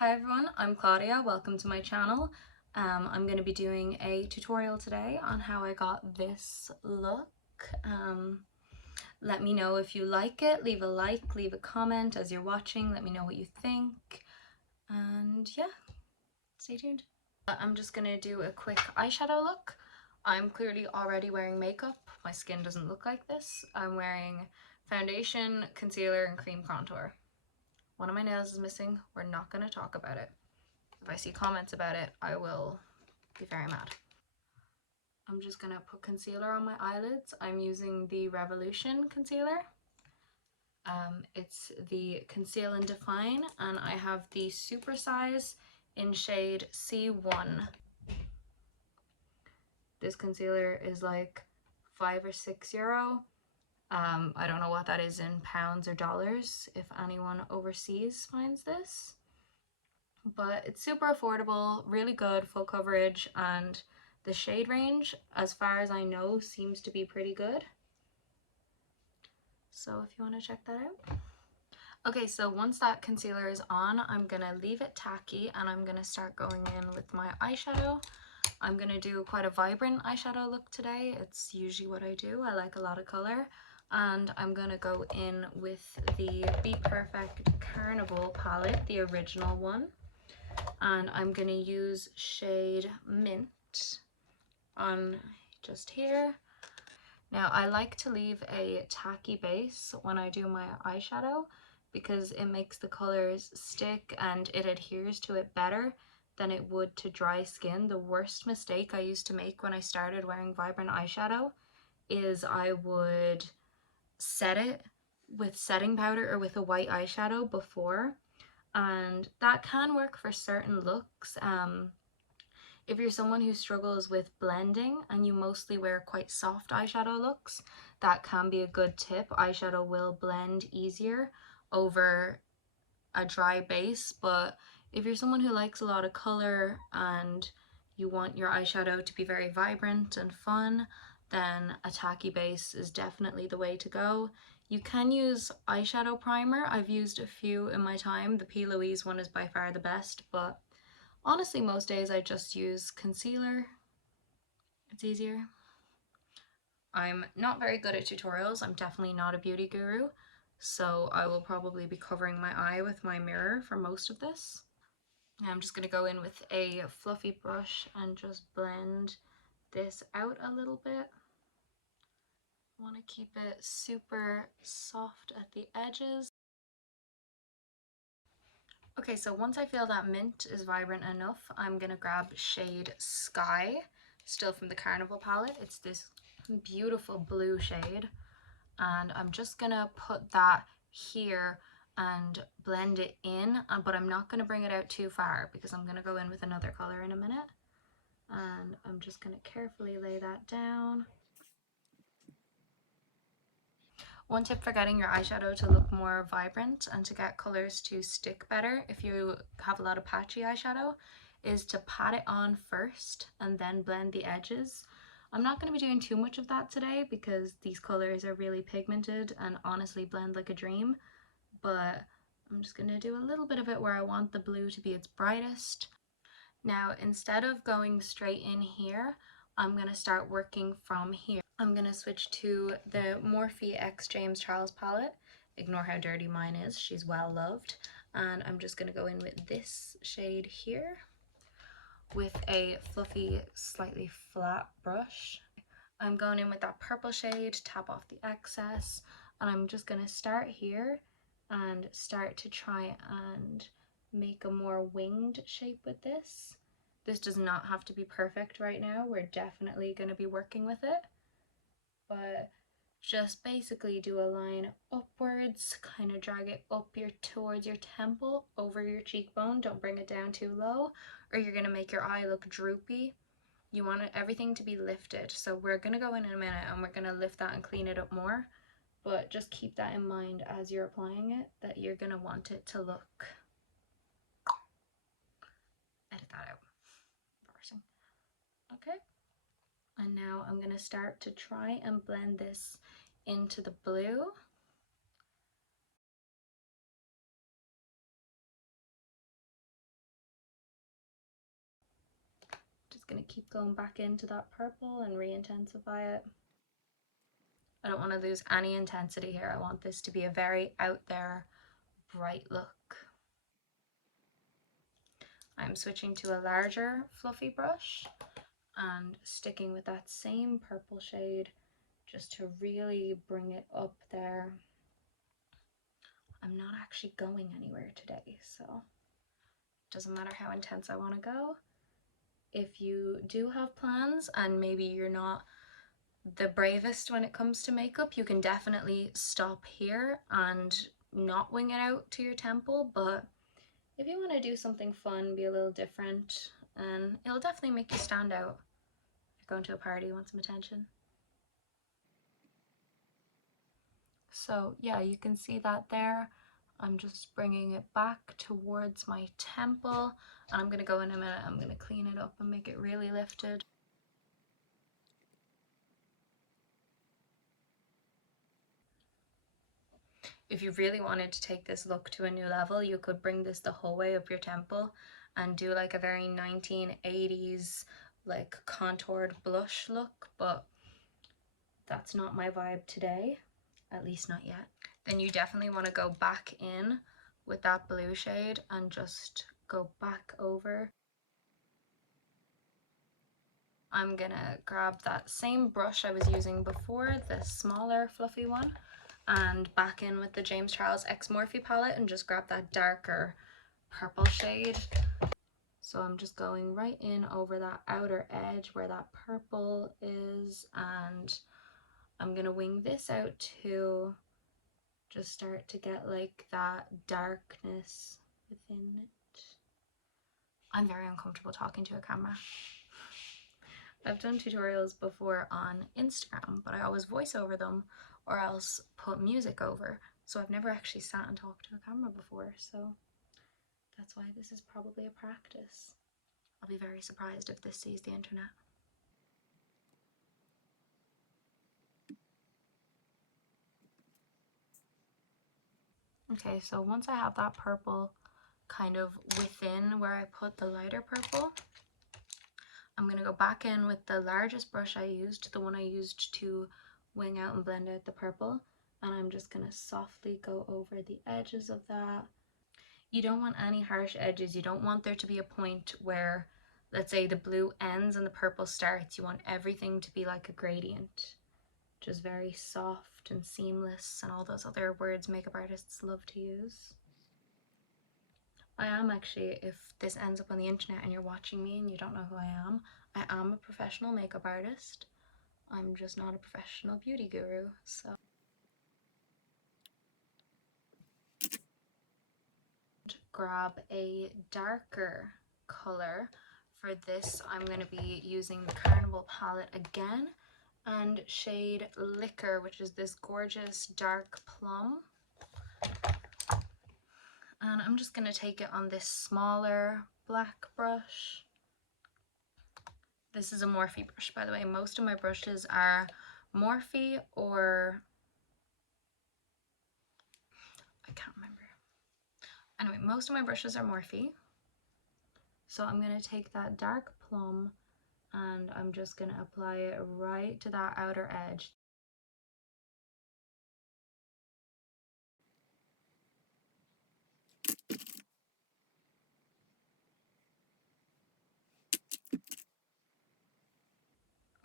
Hi everyone, I'm Claudia. Welcome to my channel. I'm going to be doing a tutorial today on how I got this look. Let me know if you like it. Leave a like, leave a comment as you're watching. Let me know what you think. And yeah, stay tuned. I'm just going to do a quick eyeshadow look. I'm clearly already wearing makeup. My skin doesn't look like this. I'm wearing foundation, concealer, and cream contour. One of my nails is missing. We're not going to talk about it. If I see comments about it, I will be very mad. I'm just gonna put concealer on my eyelids. I'm using the Revolution concealer. It's the Conceal and Define, and I have the super size in shade C1. This concealer is like €5 or €6. I don't know what that is in pounds or dollars if anyone overseas finds this. But it's super affordable, really good, full coverage, and the shade range, as far as I know, seems to be pretty good. So if you want to check that out. Okay, so once that concealer is on, I'm going to leave it tacky and I'm going to start going in with my eyeshadow. I'm going to do quite a vibrant eyeshadow look today. It's usually what I do. I like a lot of color. And I'm going to go in with the Be Perfect Carnival palette, the original one. And I'm going to use shade Mint on just here. Now I like to leave a tacky base when I do my eyeshadow because it makes the colors stick and it adheres to it better than it would to dry skin. The worst mistake I used to make when I started wearing vibrant eyeshadow is I would set it with setting powder or with a white eyeshadow before, and that can work for certain looks. If you're someone who struggles with blending and you mostly wear quite soft eyeshadow looks, that can be a good tip. Eyeshadow will blend easier over a dry base, but if you're someone who likes a lot of color and you want your eyeshadow to be very vibrant and fun, then a tacky base is definitely the way to go. You can use eyeshadow primer. I've used a few in my time. The P. Louise one is by far the best, but honestly, most days I just use concealer. It's easier. I'm not very good at tutorials. I'm definitely not a beauty guru, so I will probably be covering my eye with my mirror for most of this. I'm just going to go in with a fluffy brush and just blend this out a little bit. I want to keep it super soft at the edges. Okay, so once I feel that Mint is vibrant enough, I'm going to grab shade Sky, still from the Carnival palette. It's this beautiful blue shade, and I'm just going to put that here and blend it in, but I'm not going to bring it out too far because I'm going to go in with another color in a minute. And I'm just going to carefully lay that down. One tip for getting your eyeshadow to look more vibrant and to get colors to stick better if you have a lot of patchy eyeshadow is to pat it on first and then blend the edges. I'm not going to be doing too much of that today because these colors are really pigmented and honestly blend like a dream, but I'm just going to do a little bit of it where I want the blue to be its brightest. Now, instead of going straight in here, I'm going to start working from here. I'm going to switch to the Morphe X James Charles palette. Ignore how dirty mine is, she's well loved. And I'm just going to go in with this shade here with a fluffy, slightly flat brush. I'm going in with that purple shade, tap off the excess, and I'm just going to start here and start to try and make a more winged shape with this. This does not have to be perfect right now. We're definitely going to be working with it, but just basically do a line upwards, kind of drag it up towards your temple, over your cheekbone. Don't bring it down too low or you're going to make your eye look droopy. You want everything to be lifted. So we're going to go in a minute and we're going to lift that and clean it up more, but just keep that in mind as you're applying it, that you're going to want it to look. Edit that out. Embarrassing. Okay. And now I'm going to start to try and blend this into the blue. going to keep going back into that purple and re-intensify it. I don't want to lose any intensity here. I want this to be a very out there, bright look. I'm switching to a larger fluffy brush and sticking with that same purple shade just to really bring it up there. I'm not actually going anywhere today, so it doesn't matter how intense I want to go. If you do have plans and maybe you're not the bravest when it comes to makeup, you can definitely stop here and not wing it out to your temple, but if you want to do something fun, be a little different, and it'll definitely make you stand out. You're going to a party, you want some attention. So yeah, you can see that there. I'm just bringing it back towards my temple, and I'm going to go in a minute, I'm going to clean it up and make it really lifted. If you really wanted to take this look to a new level, you could bring this the whole way up your temple and do like a very 1980s like contoured blush look, but that's not my vibe today, at least not yet. Then you definitely want to go back in with that blue shade and just go back over. I'm gonna grab that same brush I was using before, the smaller fluffy one, and back in with the James Charles X Morphe palette and just grab that darker purple shade. So I'm just going right in over that outer edge where that purple is, and I'm gonna wing this out to just start to get like that darkness within it. I'm very uncomfortable talking to a camera. I've done tutorials before on Instagram, but I always voice over them or else put music over. So I've never actually sat and talked to a camera before, so that's why this is probably a practice. I'll be very surprised if this sees the internet. Okay, so once I have that purple kind of within where I put the lighter purple, I'm going to go back in with the largest brush I used, the one I used to wing out and blend out the purple, and I'm just going to softly go over the edges of that. You don't want any harsh edges. You don't want there to be a point where, let's say, the blue ends and the purple starts. You want everything to be like a gradient, just very soft and seamless and all those other words makeup artists love to use. I am actually, if this ends up on the internet and you're watching me and you don't know who I am a professional makeup artist. I'm just not a professional beauty guru, so. Grab a darker color. For this, I'm going to be using the Carnival palette again and shade Liquor, which is this gorgeous dark plum. And I'm just going to take it on this smaller black brush. This is a Morphe brush, by the way. Most of my brushes are Morphe or... I can't remember. Anyway, most of my brushes are Morphe. So I'm going to take that dark plum and I'm just going to apply it right to that outer edge.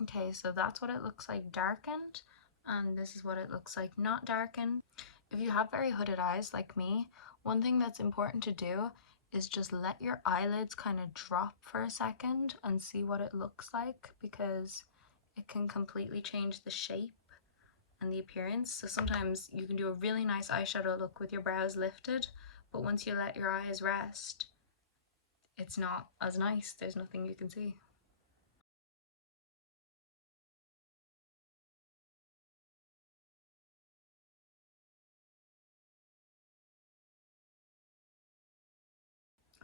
Okay, so that's what it looks like darkened, and this is what it looks like not darkened. If you have very hooded eyes like me, one thing that's important to do is just let your eyelids kind of drop for a second and see what it looks like, because it can completely change the shape and the appearance. So sometimes you can do a really nice eyeshadow look with your brows lifted, but once you let your eyes rest, it's not as nice. There's nothing you can see.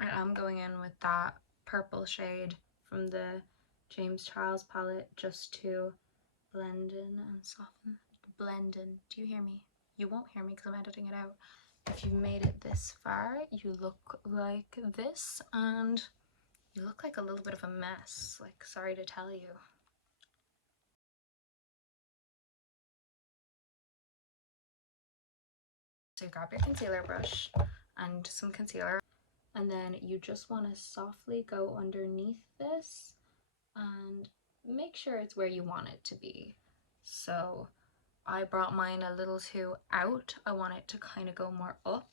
I am going in with that purple shade from the James Charles palette just to blend in and soften. Blend in. Do you hear me? You won't hear me because I'm editing it out. If you've made it this far, you look like this, and You look like a little bit of a mess, like, sorry to tell you. So you grab your concealer brush and some concealer, and then you just want to softly go underneath this and make sure it's where you want it to be. So I brought mine a little too out. I want it to kind of go more up.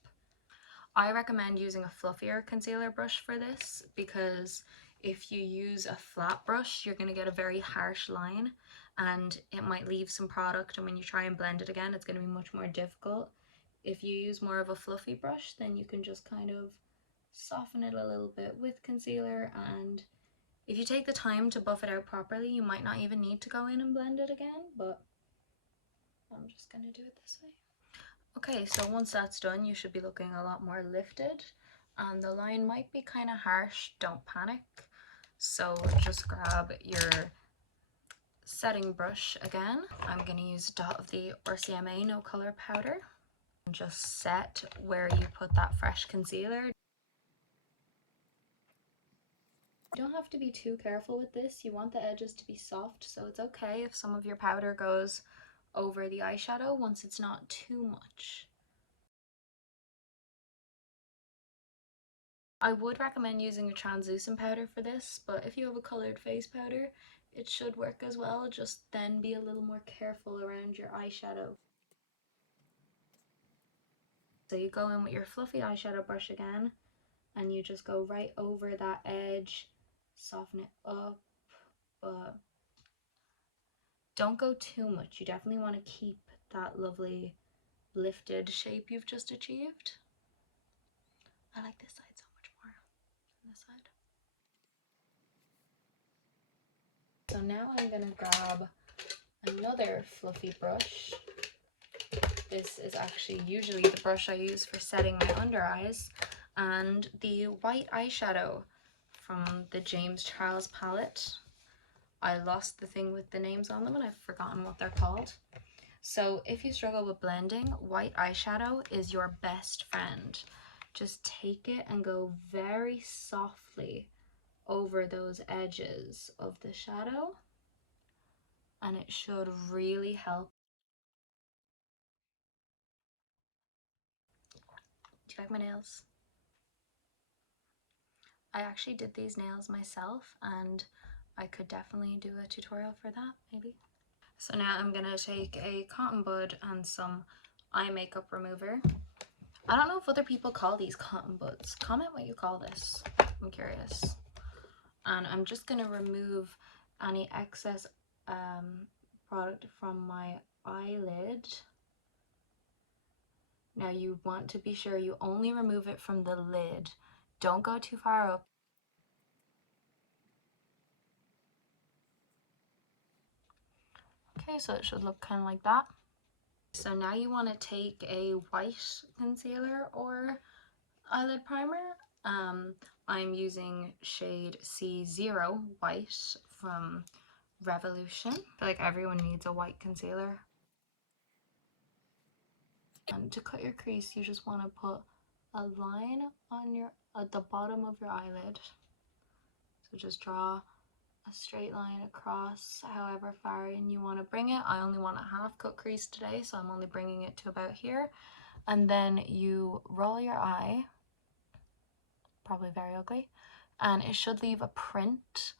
I recommend using a fluffier concealer brush for this, because if you use a flat brush, you're going to get a very harsh line and it might leave some product, and when you try and blend it again, it's going to be much more difficult. If you use more of a fluffy brush, then you can just kind of soften it a little bit with concealer, and if you take the time to buff it out properly, you might not even need to go in and blend it again, but I'm just going to do it this way. Okay, so once that's done, you should be looking a lot more lifted, and the line might be kind of harsh. Don't panic. So just grab your setting brush again. I'm going to use a dot of the RCMA No Color Powder. And just set where you put that fresh concealer. You don't have to be too careful with this. You want the edges to be soft, so it's okay if some of your powder goes over the eyeshadow once it's not too much. I would recommend using a translucent powder for this, but if you have a coloured face powder, it should work as well. Just then be a little more careful around your eyeshadow. So you go in with your fluffy eyeshadow brush again, and you just go right over that edge, soften it up, but don't go too much. You definitely want to keep that lovely lifted shape you've just achieved. I like this side so much more than this side. So now I'm gonna grab another fluffy brush. This is actually usually the brush I use for setting my under eyes, and the white eyeshadow from the James Charles palette. I lost the thing with the names on them and I've forgotten what they're called. So if you struggle with blending, white eyeshadow is your best friend. Just take it and go very softly over those edges of the shadow, and it should really help. Do you like my nails? I actually did these nails myself, and I could definitely do a tutorial for that, maybe. So now I'm gonna take a cotton bud and some eye makeup remover. I don't know if other people call these cotton buds. Comment what you call this. I'm curious. And I'm just gonna remove any excess product from my eyelid. Now you want to be sure you only remove it from the lid. Don't go too far up. Okay, so it should look kind of like that. So now you want to take a white concealer or eyelid primer. I'm using shade C0 White from Revolution. I feel like everyone needs a white concealer. And to cut your crease, you just want to put a line on at the bottom of your eyelid. So just draw a straight line across however far in you want to bring it. I only want a half cut crease today, so I'm only bringing it to about here. And then you roll your eye, probably very ugly, and it should leave a print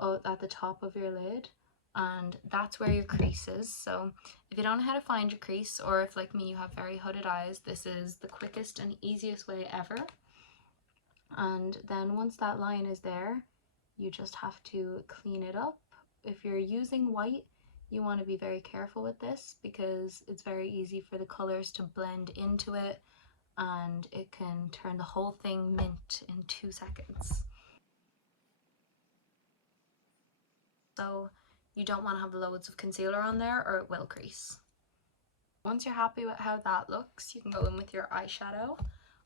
at the top of your lid, and that's where your crease is. So if you don't know how to find your crease, or if like me you have very hooded eyes, this is the quickest and easiest way ever. And then once that line is there, you just have to clean it up. If you're using white, you want to be very careful with this, because it's very easy for the colors to blend into it, and it can turn the whole thing mint in 2 seconds. So you don't want to have loads of concealer on there or it will crease. Once you're happy with how that looks, you can go in with your eyeshadow.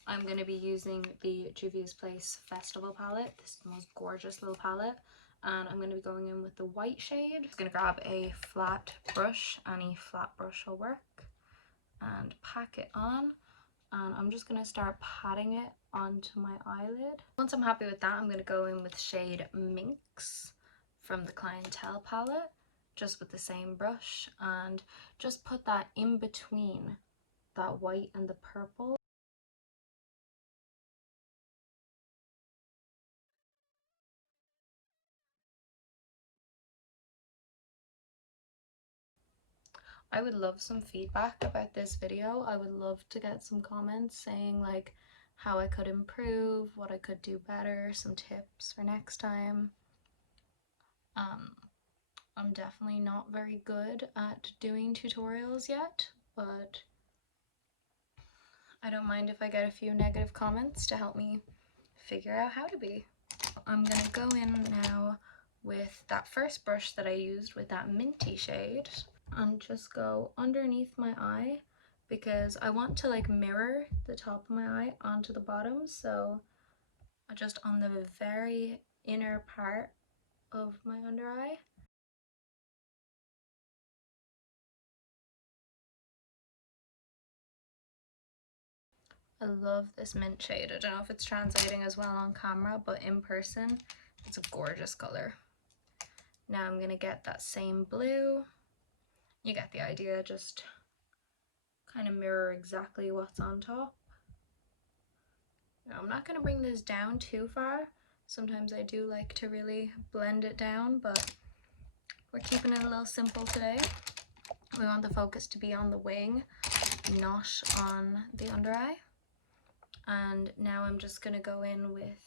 I'm going to be using the Juvia's Place Festival palette. This is the most gorgeous little palette. And I'm going to be going in with the white shade. Just going to grab a flat brush. Any flat brush will work. And pack it on. and I'm just going to start patting it onto my eyelid. Once I'm happy with that, I'm going to go in with shade Minx from the Clientele palette, just with the same brush, and just put that in between that white and the purple. I would love some feedback about this video. I would love to get some comments saying like how I could improve, what I could do better, some tips for next time. I'm definitely not very good at doing tutorials yet, but I don't mind if I get a few negative comments to help me figure out how to be. I'm gonna go in now with that first brush that I used with that minty shade and just go underneath my eye, because I want to like mirror the top of my eye onto the bottom, so just on the very inner part of my under eye. I love this mint shade. I don't know if it's translating as well on camera, but in person it's a gorgeous color. Now I'm gonna get that same blue. You get the idea, just kind of mirror exactly what's on top. Now I'm not gonna bring this down too far. Sometimes I do like to really blend it down, but we're keeping it a little simple today. We want the focus to be on the wing, not on the under eye. And now I'm just gonna go in with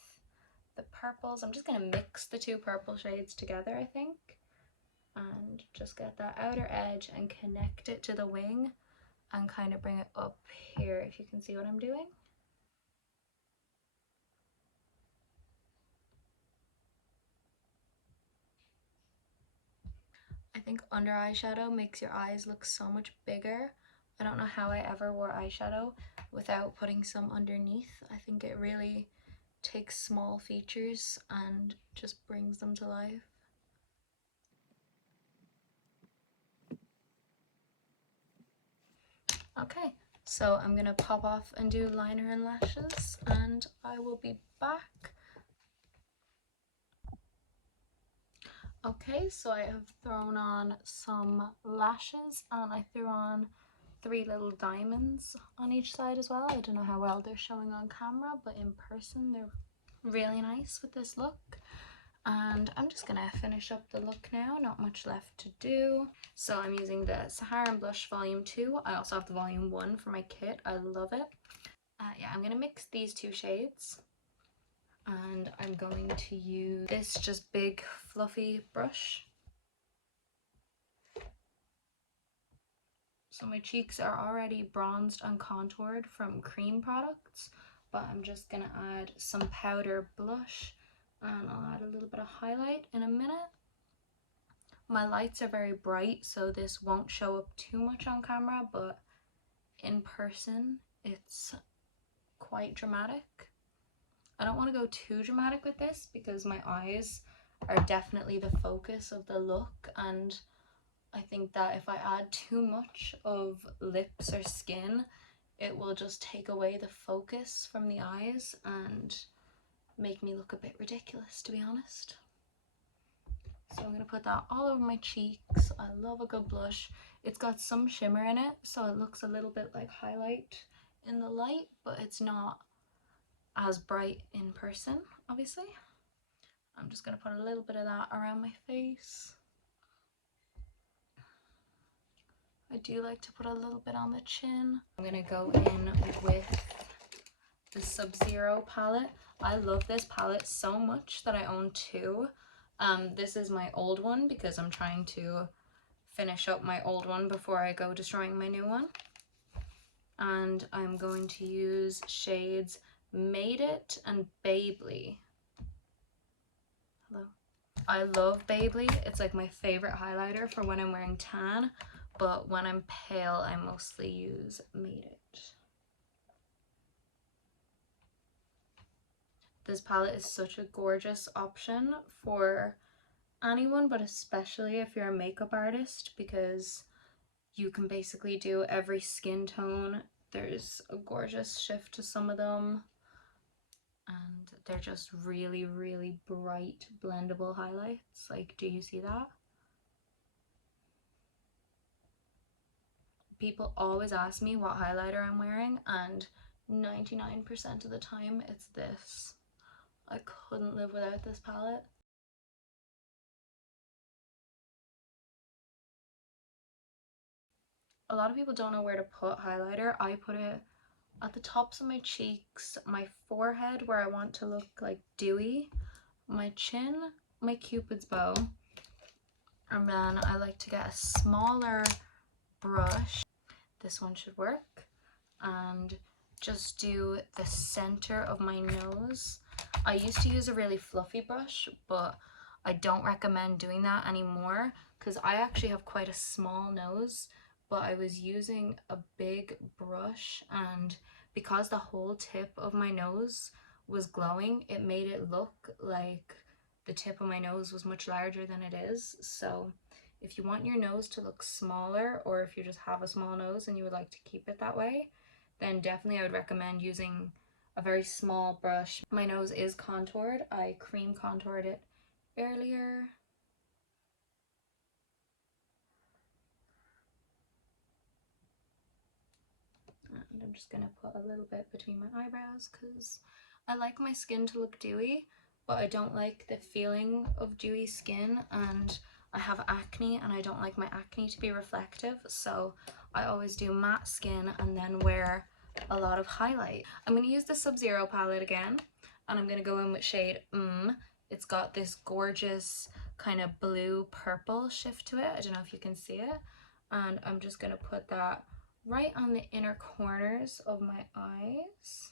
the purples. I'm just gonna mix the two purple shades together, I think, and just get that outer edge and connect it to the wing and kind of bring it up here, if you can see what I'm doing. I think under eyeshadow makes your eyes look so much bigger. I don't know how I ever wore eyeshadow without putting some underneath. I think it really takes small features and just brings them to life. Okay, so I'm gonna pop off and do liner and lashes, and I will be back. Okay, so I have thrown on some lashes, and I threw on 3 little diamonds on each side as well. I don't know how well they're showing on camera, but in person they're really nice with this look. And I'm just gonna finish up the look now, not much left to do. So I'm using the Saharan Blush Volume 2. I also have the Volume 1 for my kit. I love it. Yeah, I'm gonna mix these 2 shades, and I'm going to use this just big fluffy brush. So my cheeks are already bronzed and contoured from cream products, but I'm just gonna add some powder blush, and I'll add a little bit of highlight in a minute. My lights are very bright, so this won't show up too much on camera, but in person it's quite dramatic. I don't want to go too dramatic with this because my eyes are definitely the focus of the look, and I think that if I add too much of lips or skin, it will just take away the focus from the eyes and make me look a bit ridiculous, to be honest. So I'm going to put that all over my cheeks. I love a good blush. It's got some shimmer in it, so it looks a little bit like highlight in the light, but it's not as bright in person, obviously. I'm just going to put a little bit of that around my face. I do like to put a little bit on the chin. I'm going to go in with the Sub-Zero palette. I love this palette so much that I own 2. This is my old one because I'm trying to finish up my old one before I go destroying my new one. And I'm going to use shades Made It and Babley. Hello. I love Babley. It's like my favorite highlighter for when I'm wearing tan, but when I'm pale I mostly use Made It. This palette is such a gorgeous option for anyone, but especially if you're a makeup artist, because you can basically do every skin tone There's a gorgeous shift to some of them, and they're just really, really bright blendable highlights. Like, do you see that? People always ask me what highlighter I'm wearing, and 99% of the time it's this. I couldn't live without this palette. A lot of people don't know where to put highlighter. I put it at the tops of my cheeks, my forehead where I want to look like dewy, my chin, my cupid's bow, and then I like to get a smaller brush. This one should work, and just do the center of my nose. I used to use a really fluffy brush, but I don't recommend doing that anymore because I actually have quite a small nose, but I was using a big brush, and because the whole tip of my nose was glowing, it made it look like the tip of my nose was much larger than it is. So if you want your nose to look smaller, or if you just have a small nose and you would like to keep it that way, then definitely I would recommend using a very small brush. My nose is contoured. I cream contoured it earlier. And I'm just gonna put a little bit between my eyebrows because I like my skin to look dewy, but I don't like the feeling of dewy skin, and I have acne and I don't like my acne to be reflective, so I always do matte skin and then wear a lot of highlight. I'm going to use the Sub-Zero palette again, and I'm going to go in with shade It's got this gorgeous kind of blue purple shift to it. I don't know if you can see it, and I'm just going to put that right on the inner corners of my eyes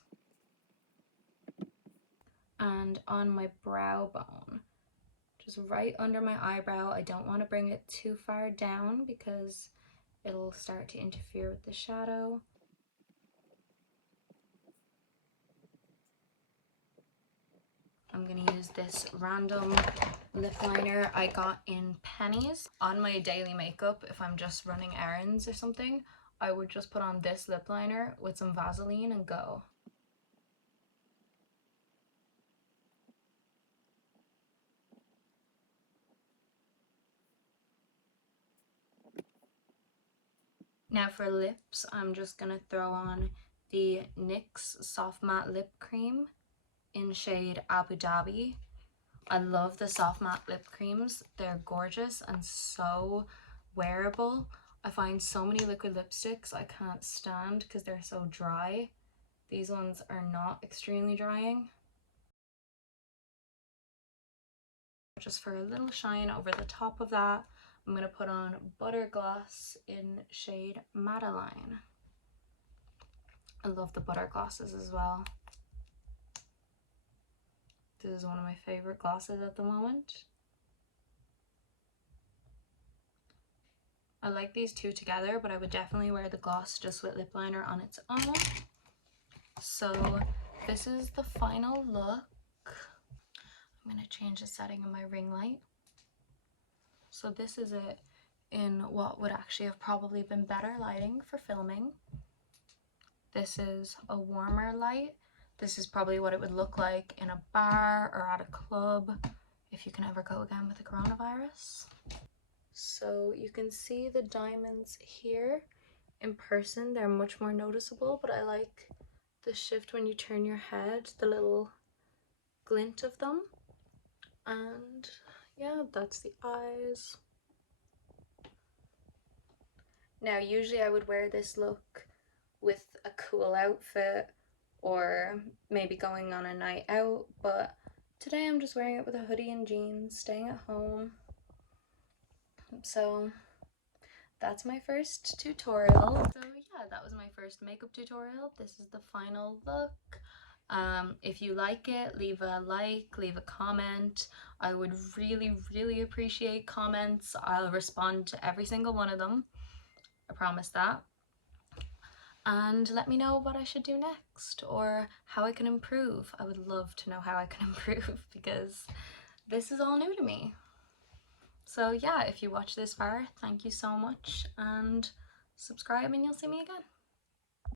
and on my brow bone, just right under my eyebrow. I don't want to bring it too far down because it'll start to interfere with the shadow. I'm gonna use this random lip liner I got in Pennies. On my daily makeup, if I'm just running errands or something, I would just put on this lip liner with some Vaseline and go. Now for lips, I'm just gonna throw on the NYX Soft Matte Lip Cream in shade Abu Dhabi. I love the soft matte lip creams. They're gorgeous and so wearable. I find so many liquid lipsticks I can't stand because they're so dry. These ones are not extremely drying. Just for a little shine over the top of that, I'm going to put on Butter Gloss in shade Madeline. I love the butter glosses as well. This is one of my favorite glosses at the moment. I like these two together, but I would definitely wear the gloss just with lip liner on its own. So this is the final look. I'm going to change the setting of my ring light. So this is it in what would actually have probably been better lighting for filming. This is a warmer light. This is probably what it would look like in a bar or at a club, if you can ever go again with the coronavirus. So you can see the diamonds here. In person, they're much more noticeable, but I like the shift when you turn your head, the little glint of them. And yeah, that's the eyes. Now usually I would wear this look with a cool outfit or maybe going on a night out, but today I'm just wearing it with a hoodie and jeans, staying at home. So that's my first tutorial. So yeah, that was my first makeup tutorial. This is the final look. If you like it, leave a like, leave a comment. I would really appreciate comments. I'll respond to every single one of them. I promise that. And let me know what I should do next or how I can improve. I would love to know how I can improve because this is all new to me. So yeah, if you watch this far, thank you so much, and subscribe and you'll see me again.